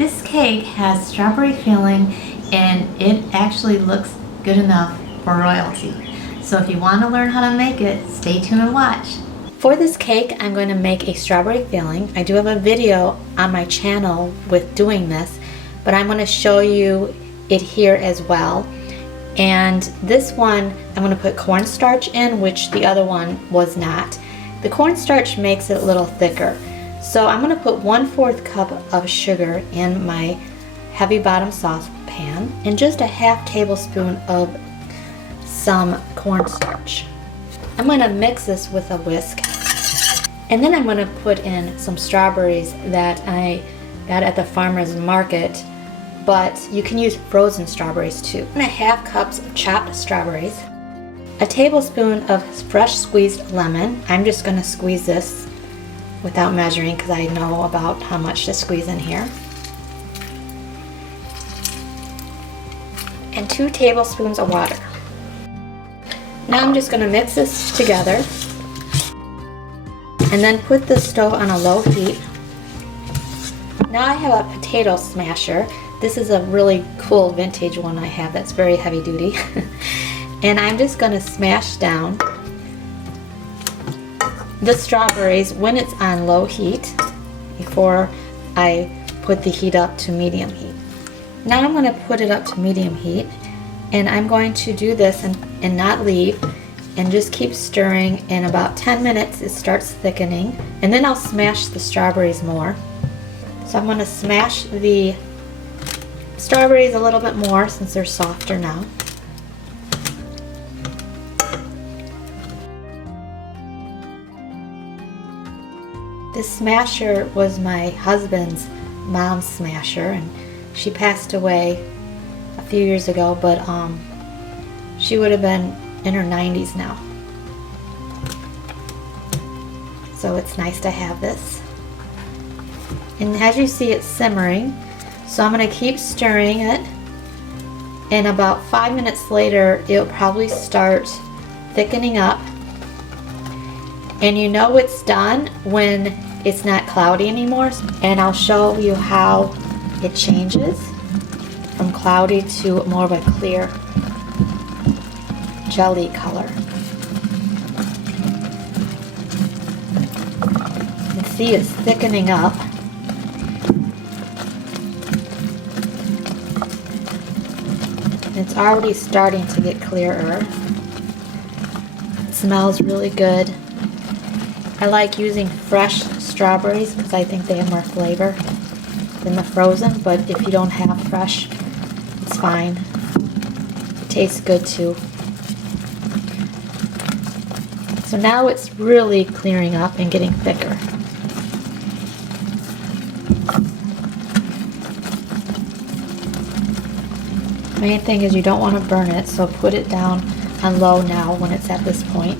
This cake has strawberry filling and it actually looks good enough for royalty. So if you want to learn how to make it, stay tuned and watch. For this cake, I'm going to make a strawberry filling. I do have a video on my channel with doing this, but I'm going to show you it here as well. And this one, I'm going to put cornstarch in, which the other one was not. The cornstarch makes it a little thicker. So I'm going to put 1/4 cup of sugar in my heavy bottom saucepan and just a ½ tablespoon of some cornstarch. I'm going to mix this with a whisk, and then I'm going to put in some strawberries that I got at the farmer's market, but you can use frozen strawberries too. 1/2 cups of chopped strawberries, a tablespoon of fresh squeezed lemon. I'm just going to squeeze this without measuring because I know about how much to squeeze in here. And 2 tablespoons of water. Now I'm just going to mix this together and then put the stove on a low heat. Now I have a potato smasher. This is a really cool vintage one I have that's very heavy duty. And I'm just going to smash down the strawberries when it's on low heat before I put the heat up to medium heat. Now I'm going to put it up to medium heat, and I'm going to do this and not leave and just keep stirring. In about 10 minutes it starts thickening, and then I'll smash the strawberries more. So I'm going to smash the strawberries a little bit more since they're softer now. This smasher was my husband's mom's smasher, and she passed away a few years ago, but she would have been in her 90s now. So it's nice to have this. And as you see, it's simmering, so I'm going to keep stirring it, and about 5 minutes later it'll probably start thickening up. And you know it's done when it's not cloudy anymore, and I'll show you how it changes from cloudy to more of a clear jelly color. You can see it's thickening up. It's already starting to get clearer. It smells really good. I like using fresh strawberries because I think they have more flavor than the frozen, but if you don't have fresh, it's fine. It tastes good too. So now it's really clearing up and getting thicker. Main thing is you don't want to burn it, so put it down on low now when it's at this point.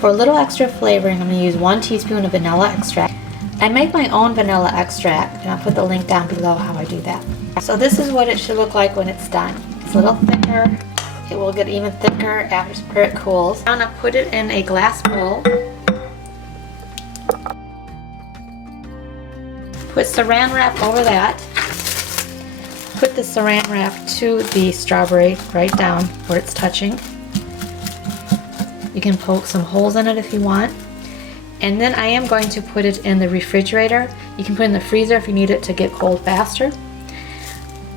For a little extra flavoring, I'm going to use 1 teaspoon of vanilla extract. I make my own vanilla extract, and I'll put the link down below how I do that. So this is what it should look like when it's done. It's a little thicker. It will get even thicker after it cools. I'm going to put it in a glass bowl. Put saran wrap over that. Put the saran wrap to the strawberry right down where it's touching. You can poke some holes in it if you want. And then I am going to put it in the refrigerator. You can put it in the freezer if you need it to get cold faster,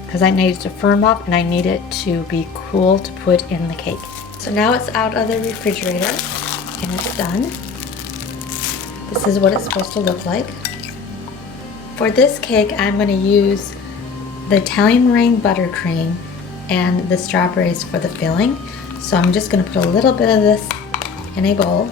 because I need it to firm up and I need it to be cool to put in the cake. So now it's out of the refrigerator and it's done. This is what it's supposed to look like. For this cake, I'm going to use the Italian meringue buttercream and the strawberries for the filling. So I'm just going to put a little bit of this in a bowl,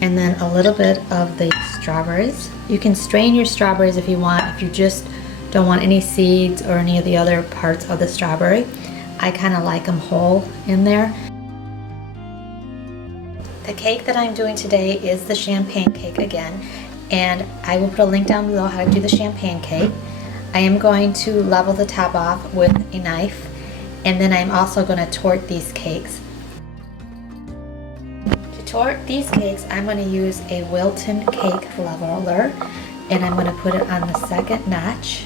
and then a little bit of the strawberries. You can strain your strawberries if you want, if you just don't want any seeds or any of the other parts of the strawberry. I kind of like them whole in there. The cake that I'm doing today is the champagne cake again, and I will put a link down below how to do the champagne cake. I am going to level the top off with a knife, and then I'm also going to torte these cakes. To For these cakes, I'm going to use a Wilton cake leveler, and I'm going to put it on the second notch.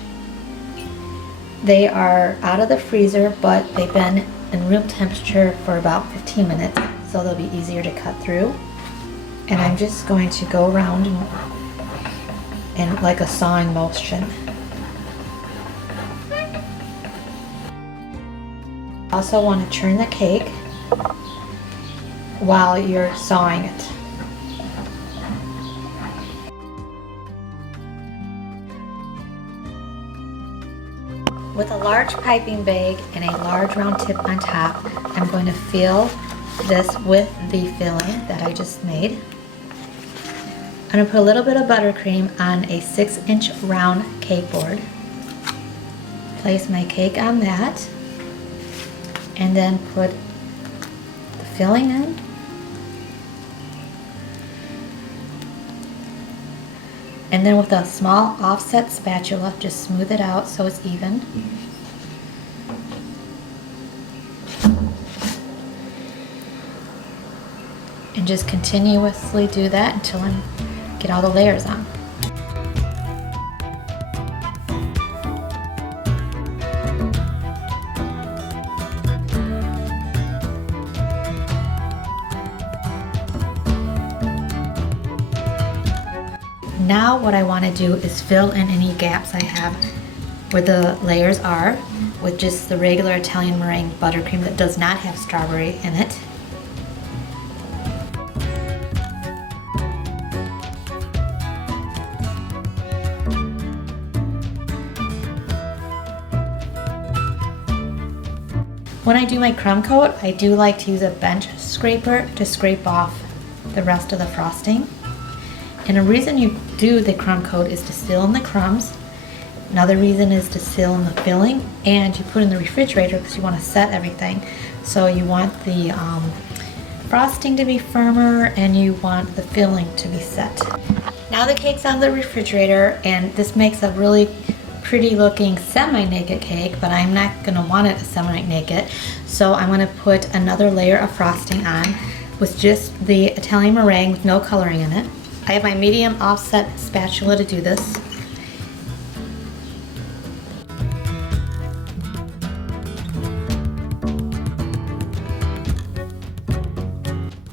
They are out of the freezer, but they've been in room temperature for about 15 minutes, so they'll be easier to cut through. And I'm just going to go around in like a sawing motion. Also want to turn the cake while you're sawing it. With a large piping bag and a large round tip on top, I'm going to fill this with the filling that I just made. I'm going to put a little bit of buttercream on a 6-inch round cake board. Place my cake on that, and then put the filling in. And then with a small offset spatula, just smooth it out so it's even. And just continuously do that until I get all the layers on. Now what I want to do is fill in any gaps I have where the layers are with just the regular Italian meringue buttercream that does not have strawberry in it. When I do my crumb coat, I do like to use a bench scraper to scrape off the rest of the frosting. And a reason you do the crumb coat is to seal in the crumbs. Another reason is to seal in the filling, and you put in the refrigerator because you want to set everything. So you want the frosting to be firmer and you want the filling to be set. Now the cake's on the refrigerator, and this makes a really pretty looking semi-naked cake, but I'm not going to want it semi-naked. So I'm going to put another layer of frosting on with just the Italian meringue with no coloring in it. I have my medium offset spatula to do this.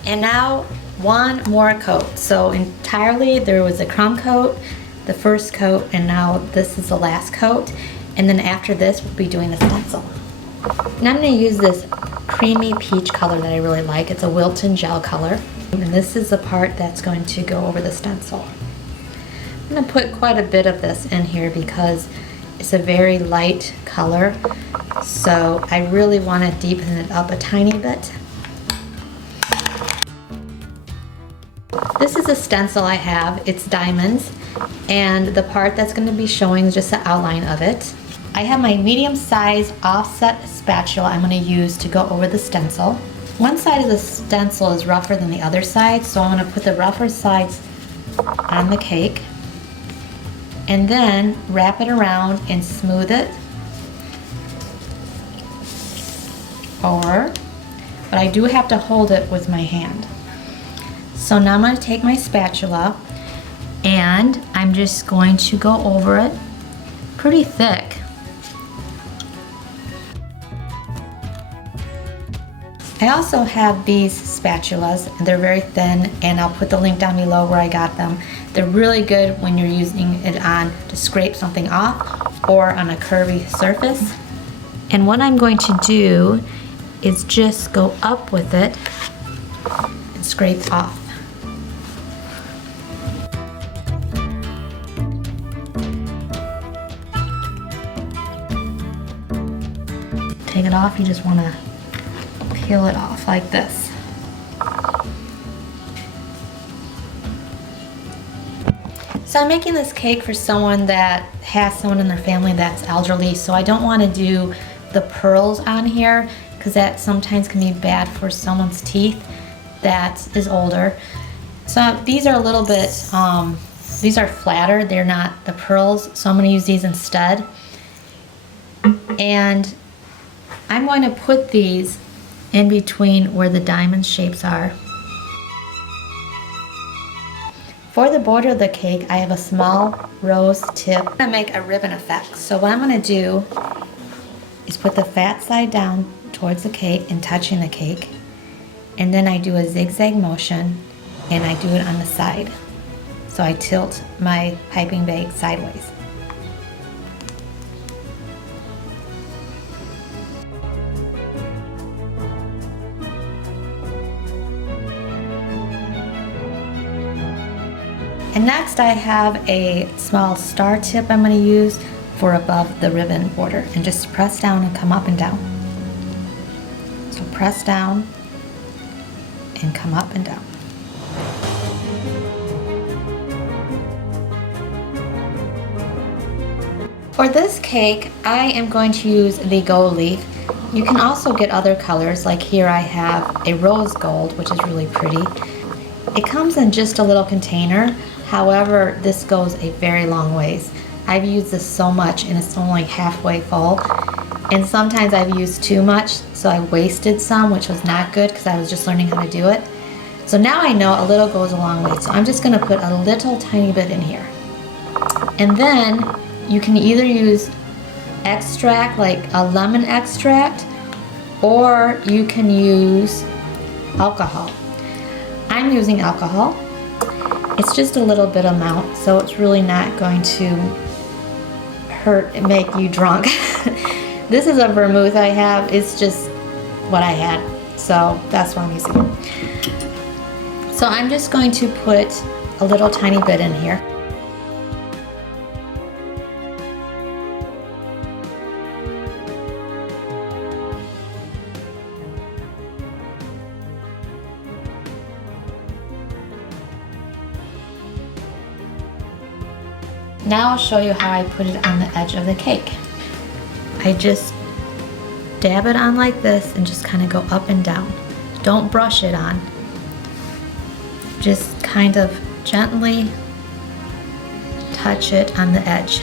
And now one more coat. So entirely there was a crumb coat, the first coat, and now this is the last coat. And then after this we'll be doing the stencil. And I'm going to use this creamy peach color that I really like. It's a Wilton gel color. And this is the part that's going to go over the stencil. I'm going to put quite a bit of this in here because it's a very light color. So I really want to deepen it up a tiny bit. This is a stencil I have. It's diamonds. And the part that's going to be showing is just the outline of it. I have my medium-sized offset spatula I'm going to use to go over the stencil. One side of the stencil is rougher than the other side, so I'm going to put the rougher sides on the cake and then wrap it around and smooth it over, but I do have to hold it with my hand. So now I'm going to take my spatula and I'm just going to go over it pretty thick. I also have these spatulas, and they're very thin, and I'll put the link down below where I got them. They're really good when you're using it on to scrape something off or on a curvy surface. And what I'm going to do is just go up with it and scrape off. Take it off, you just want to peel it off like this. So I'm making this cake for someone that has someone in their family that's elderly, so I don't want to do the pearls on here because that sometimes can be bad for someone's teeth that is older. So these are a little bit, these are flatter, they're not the pearls, so I'm going to use these instead. And I'm going to put these in between where the diamond shapes are. For the border of the cake, I have a small rose tip. I'm gonna make a ribbon effect. So what I'm gonna do is put the fat side down towards the cake and touching the cake. And then I do a zigzag motion and I do it on the side. So I tilt my piping bag sideways. And next I have a small star tip I'm going to use for above the ribbon border, and just press down and come up and down. So press down and come up and down. For this cake, I am going to use the gold leaf. You can also get other colors, like here I have a rose gold, which is really pretty. It comes in just a little container. However, this goes a very long ways. I've used this so much and it's only halfway full. And sometimes I've used too much, so I wasted some, which was not good because I was just learning how to do it. So now I know a little goes a long way. So I'm just gonna put a little tiny bit in here. And then you can either use extract, like a lemon extract, or you can use alcohol. I'm using alcohol. It's just a little bit amount, so it's really not going to hurt and make you drunk. This is a vermouth I have. It's just what I had, so that's why I'm using it. So I'm just going to put a little tiny bit in here. Now I'll show you how I put it on the edge of the cake. I just dab it on like this and just kind of go up and down. Don't brush it on. Just kind of gently touch it on the edge.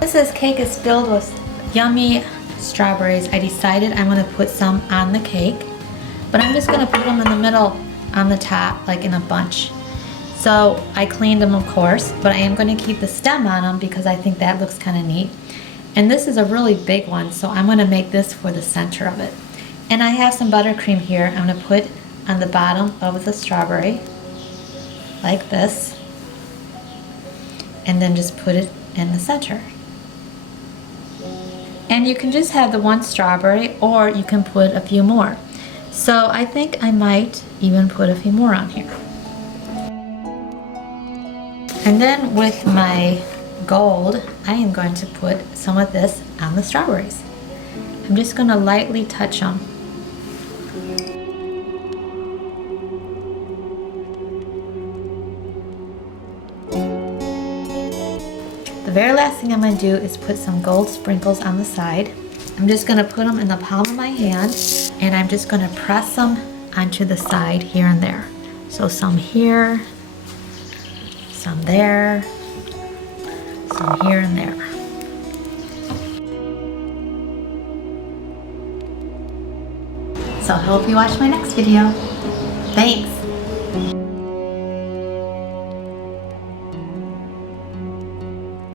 This cake is filled with yummy strawberries. I decided I'm going to put some on the cake. But I'm just gonna put them in the middle on the top, like in a bunch. So I cleaned them, of course, but I am gonna keep the stem on them because I think that looks kind of neat. And this is a really big one, so I'm gonna make this for the center of it. And I have some buttercream here. I'm gonna put on the bottom of the strawberry, like this. And then just put it in the center. And you can just have the one strawberry, or you can put a few more. So I think I might even put a few more on here. And then with my gold, I am going to put some of this on the strawberries. I'm just going to lightly touch them. The very last thing I'm going to do is put some gold sprinkles on the side. I'm just going to put them in the palm of my hand, and I'm just going to press them onto the side here and there. So some here, some there, some here and there. So I hope you watch my next video. Thanks.